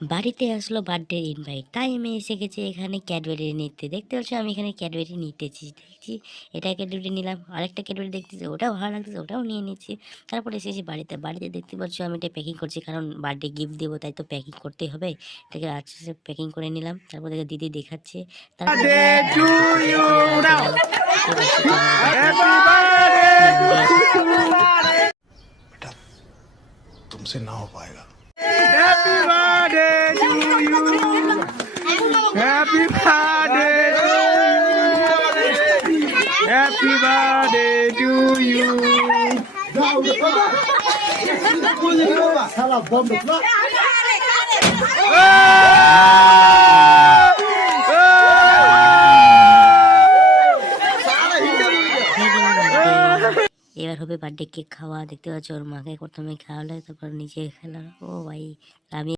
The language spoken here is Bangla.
বাড়িতে আসলো বার্থডে ইনভাইট। তাই আমি এসে গেছি এখানে ক্যাডবেরি নিতে। দেখতে পাচ্ছ আমি এখানে ক্যাডবেরি নিতেছি। দেখছি এটা ক্যাডবেরি নিলাম। আরেকটা ক্যাডবেরি দেখতেছি ওটাও ভালো লাগতেছে ওটাও নিয়ে নিচ্ছি। তারপরে এসেছি বাড়িতে। বাড়িতে দেখতে পাচ্ছ আমি এটা প্যাকিং করছি কারণ বার্থডে গিফট দেবো তাই তো প্যাকিং করতেই হবে। এটাকে আস্তে প্যাকিং করে নিলাম। তারপর দেখো দিদি দেখাচ্ছে। তারপর बेटा तुमसे ना हो पाएगा। Happy birthday to you. Happy birthday to you. Happy birthday to you. এবার হবে বার্থডে কেক খাওয়া। দেখতে পাচ্ছ ওর মাকে প্রথমে খাওয়ালে তারপর নিজে খেলাম। ও ভাই আমি